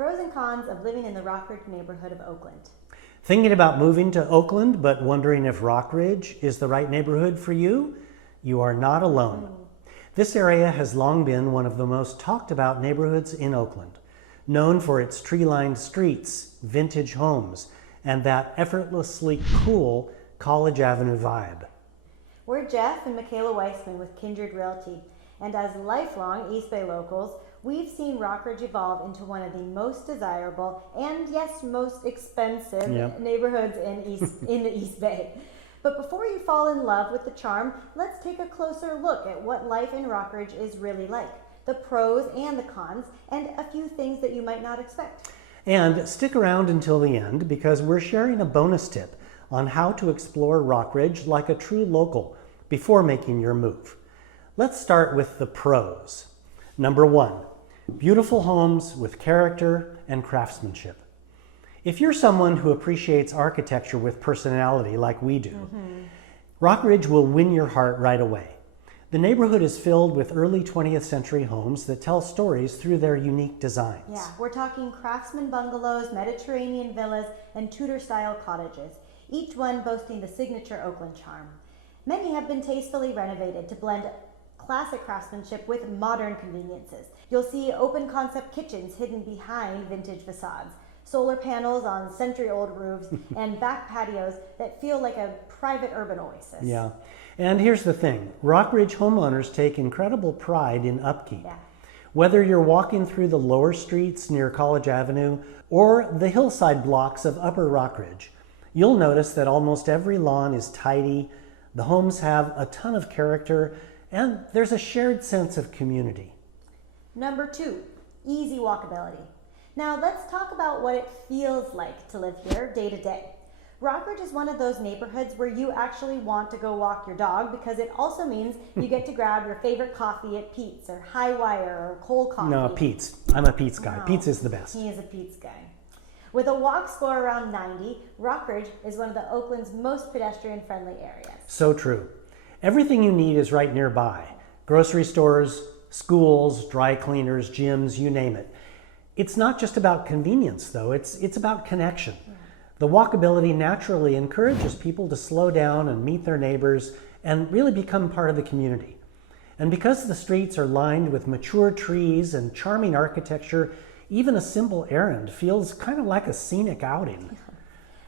Pros and cons of living in the Rockridge neighborhood of Oakland. Thinking about moving to Oakland, but wondering if Rockridge is the right neighborhood for you? You are not alone. This area has long been one of the most talked about neighborhoods in Oakland, known for its tree-lined streets, vintage homes, and that effortlessly cool College Avenue vibe. We're Jeff and Mikayla Weissman with Kindred Realty, and as lifelong East Bay locals, we've seen Rockridge evolve into one of the most desirable and, yes, most expensive neighborhoods in the East Bay. But before you fall in love with the charm, let's take a closer look at what life in Rockridge is really like, the pros and the cons, and a few things that you might not expect. And stick around until the end because we're sharing a bonus tip on how to explore Rockridge like a true local before making your move. Let's start with the pros. Number one, beautiful homes with character and craftsmanship. If you're someone who appreciates architecture with personality like we do, Rockridge will win your heart right away. The neighborhood is filled with early 20th century homes that tell stories through their unique designs. Yeah, we're talking craftsman bungalows, Mediterranean villas, and Tudor-style cottages, each one boasting the signature Oakland charm. Many have been tastefully renovated to blend classic craftsmanship with modern conveniences. You'll see open concept kitchens hidden behind vintage facades, solar panels on century-old roofs, and back patios that feel like a private urban oasis. Yeah, and here's the thing. Rockridge homeowners take incredible pride in upkeep. Yeah. Whether you're walking through the lower streets near College Avenue or the hillside blocks of Upper Rockridge, you'll notice that almost every lawn is tidy, the homes have a ton of character, and there's a shared sense of community. Number two, easy walkability. Now let's talk about what it feels like to live here day to day. Rockridge is one of those neighborhoods where you actually want to go walk your dog because it also means you get to grab your favorite coffee at Pete's or High Wire or Cold Coffee. No, Pete's. I'm a Pete's guy. No, Pete's is the best. He is a Pete's guy. With a walk score around 90, Rockridge is one of the Oakland's most pedestrian-friendly areas. So true. Everything you need is right nearby. Grocery stores, schools, dry cleaners, gyms, you name it. It's not just about convenience, though. It's about connection. Yeah. The walkability naturally encourages people to slow down and meet their neighbors and really become part of the community. And because the streets are lined with mature trees and charming architecture, even a simple errand feels kind of like a scenic outing.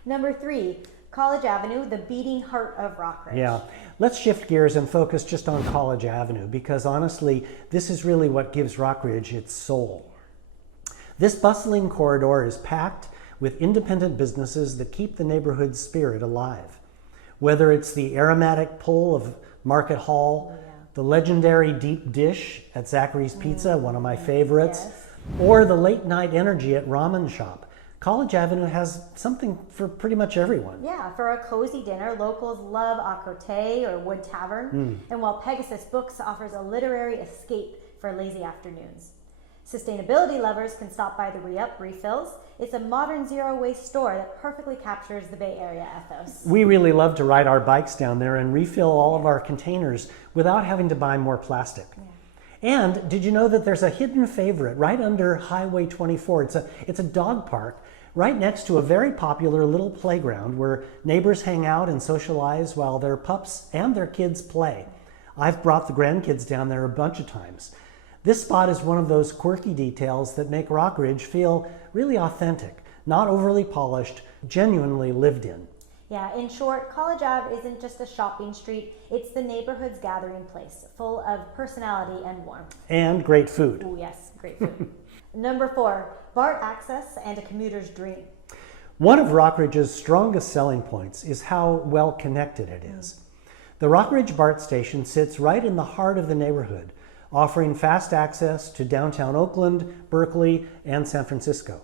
Number three, College Avenue, the beating heart of Rockridge. Yeah, let's shift gears and focus just on College Avenue because honestly, this is really what gives Rockridge its soul. This bustling corridor is packed with independent businesses that keep the neighborhood's spirit alive. Whether it's the aromatic pull of Market Hall, the legendary deep dish at Zachary's Pizza, one of my favorites, or the late night energy at Ramen Shop, College Avenue has something for pretty much everyone. Yeah, for a cozy dinner, locals love a Côté or Wood Tavern, and while Pegasus Books offers a literary escape for lazy afternoons. Sustainability lovers can stop by the Re-Up Refills. It's a modern zero-waste store that perfectly captures the Bay Area ethos. We really love to ride our bikes down there and refill all of our containers without having to buy more plastic. And did you know that there's a hidden favorite right under Highway 24? It's a dog park right next to a very popular little playground where neighbors hang out and socialize while their pups and their kids play. I've brought the grandkids down there a bunch of times. This spot is one of those quirky details that make Rockridge feel really authentic, not overly polished, genuinely lived in. Yeah, in short, College Ave isn't just a shopping street, it's the neighborhood's gathering place, full of personality and warmth. And great food. Oh yes, great food. Number four, BART access and a commuter's dream. One of Rockridge's strongest selling points is how well connected it is. The Rockridge BART station sits right in the heart of the neighborhood, offering fast access to downtown Oakland, Berkeley, and San Francisco.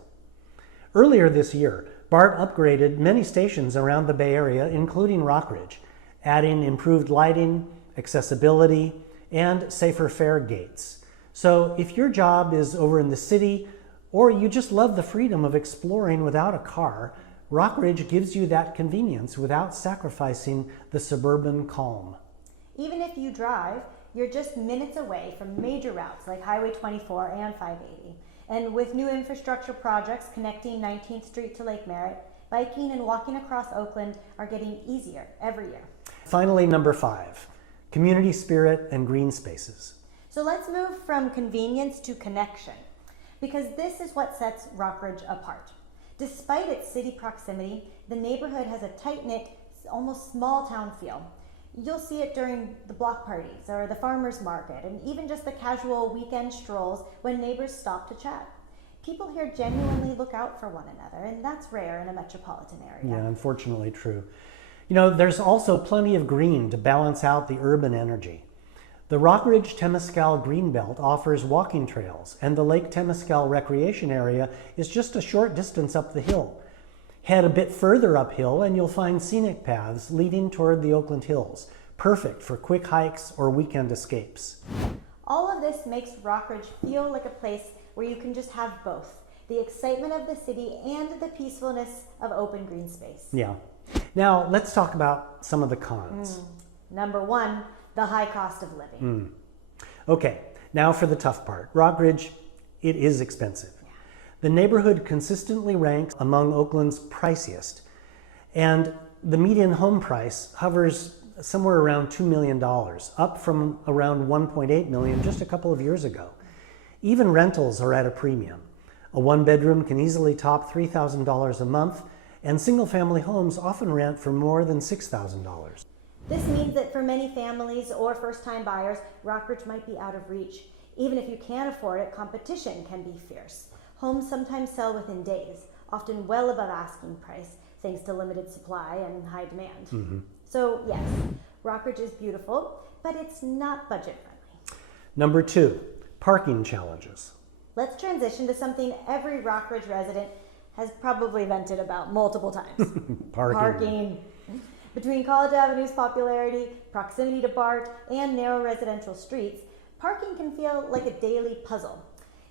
Earlier this year, BART upgraded many stations around the Bay Area, including Rockridge, adding improved lighting, accessibility, and safer fare gates. So if your job is over in the city, or you just love the freedom of exploring without a car, Rockridge gives you that convenience without sacrificing the suburban calm. Even if you drive, you're just minutes away from major routes like Highway 24 and 580. And with new infrastructure projects connecting 19th Street to Lake Merritt, biking and walking across Oakland are getting easier every year. Finally, number 5, community spirit and green spaces. So let's move from convenience to connection, because this is what sets Rockridge apart. Despite its city proximity, the neighborhood has a tight-knit, almost small town feel. You'll see it during the block parties or the farmers market, and even just the casual weekend strolls when neighbors stop to chat. People here genuinely look out for one another, and that's rare in a metropolitan area. Yeah, unfortunately true. You know, there's also plenty of green to balance out the urban energy. The Rockridge Temescal Greenbelt offers walking trails, and the Lake Temescal Recreation Area is just a short distance up the hill. Head a bit further uphill and you'll find scenic paths leading toward the Oakland Hills, perfect for quick hikes or weekend escapes. All of this makes Rockridge feel like a place where you can just have both, the excitement of the city and the peacefulness of open green space. Yeah. Now, let's talk about some of the cons. Number 1, the high cost of living. Okay, now for the tough part. Rockridge, it is expensive. The neighborhood consistently ranks among Oakland's priciest, and the median home price hovers somewhere around $2 million, up from around $1.8 million just a couple of years ago. Even rentals are at a premium. A one-bedroom can easily top $3,000 a month, and single-family homes often rent for more than $6,000. This means that for many families or first-time buyers, Rockridge might be out of reach. Even if you can't afford it, competition can be fierce. Homes sometimes sell within days, often well above asking price, thanks to limited supply and high demand. So yes, Rockridge is beautiful, but it's not budget friendly. Number 2, parking challenges. Let's transition to something every Rockridge resident has probably vented about multiple times. Parking. Between College Avenue's popularity, proximity to BART, and narrow residential streets, parking can feel like a daily puzzle.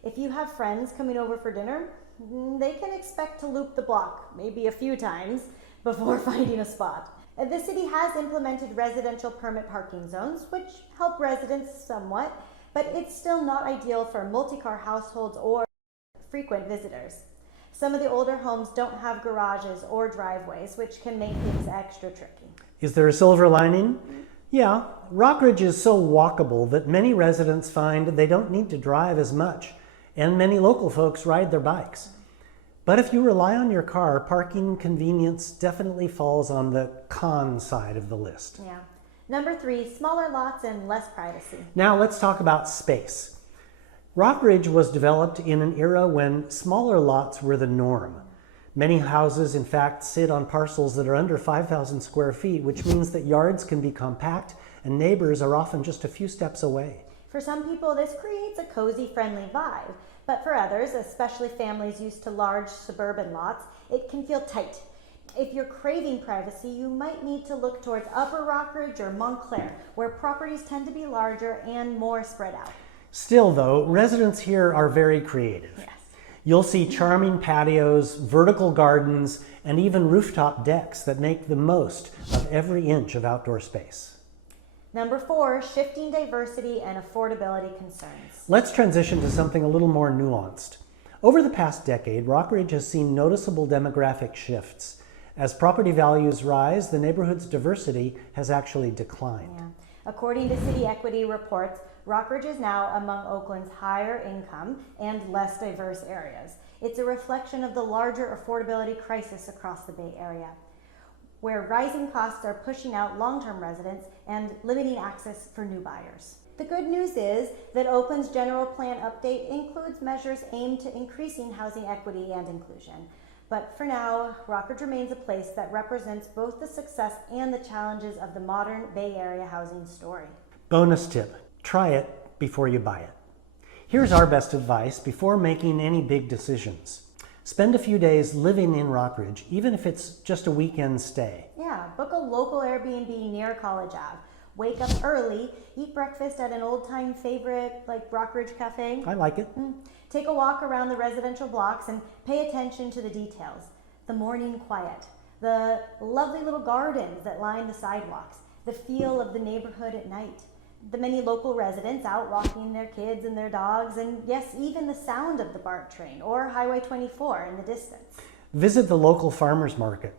If you have friends coming over for dinner, they can expect to loop the block maybe a few times before finding a spot. The city has implemented residential permit parking zones, which help residents somewhat, but it's still not ideal for multi-car households or frequent visitors. Some of the older homes don't have garages or driveways, which can make things extra tricky. Is there a silver lining? Yeah, Rockridge is so walkable that many residents find they don't need to drive as much, and many local folks ride their bikes. But if you rely on your car, parking convenience definitely falls on the con side of the list. Yeah. Number 3, smaller lots and less privacy. Now let's talk about space. Rockridge was developed in an era when smaller lots were the norm. Many houses, in fact, sit on parcels that are under 5,000 square feet, which means that yards can be compact and neighbors are often just a few steps away. For some people, this creates a cozy, friendly vibe. But for others, especially families used to large suburban lots, it can feel tight. If you're craving privacy, you might need to look towards Upper Rockridge or Montclair, where properties tend to be larger and more spread out. Still, though, residents here are very creative. Yes. You'll see charming patios, vertical gardens, and even rooftop decks that make the most of every inch of outdoor space. Number 4, shifting diversity and affordability concerns. Let's transition to something a little more nuanced. Over the past decade, Rockridge has seen noticeable demographic shifts. As property values rise, the neighborhood's diversity has actually declined. Yeah. According to City Equity reports, Rockridge is now among Oakland's higher income and less diverse areas. It's a reflection of the larger affordability crisis across the Bay Area, where rising costs are pushing out long-term residents and limiting access for new buyers. The good news is that Oakland's general plan update includes measures aimed to increasing housing equity and inclusion. But for now, Rockridge remains a place that represents both the success and the challenges of the modern Bay Area housing story. Bonus tip, try it before you buy it. Here's our best advice before making any big decisions. Spend a few days living in Rockridge, even if it's just a weekend stay. Yeah, book a local Airbnb near College Ave. Wake up early, eat breakfast at an old-time favorite like Rockridge Cafe. I like it. Take a walk around the residential blocks and pay attention to the details. The morning quiet, the lovely little gardens that line the sidewalks, the feel of the neighborhood at night. the many local residents out walking their kids and their dogs, and yes, even the sound of the BART train or Highway 24 in the distance. Visit the local farmers market,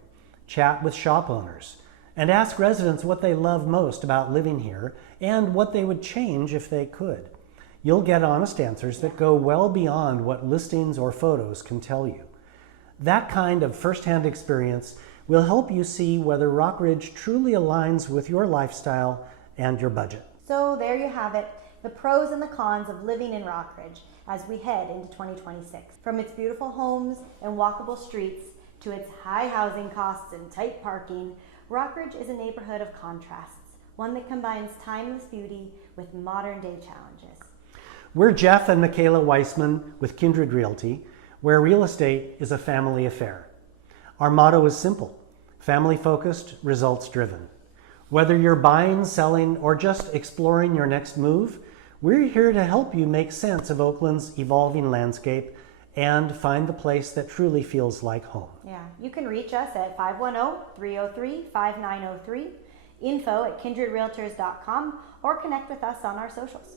chat with shop owners, and ask residents what they love most about living here and what they would change if they could. You'll get honest answers that go well beyond what listings or photos can tell you. That kind of firsthand experience will help you see whether Rockridge truly aligns with your lifestyle and your budget. So there you have it, the pros and the cons of living in Rockridge as we head into 2026. From its beautiful homes and walkable streets to its high housing costs and tight parking, Rockridge is a neighborhood of contrasts, one that combines timeless beauty with modern day challenges. We're Jeff and Mikayla Weissman with Kindred Realty, where real estate is a family affair. Our motto is simple: family-focused, results-driven. Whether you're buying, selling, or just exploring your next move, we're here to help you make sense of Oakland's evolving landscape and find the place that truly feels like home. Yeah, you can reach us at 510-303-5903, info@kindredrealtors.com, or connect with us on our socials.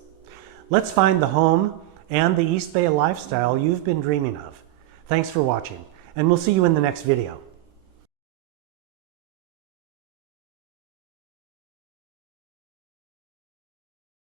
Let's find the home and the East Bay lifestyle you've been dreaming of. Thanks for watching, and we'll see you in the next video.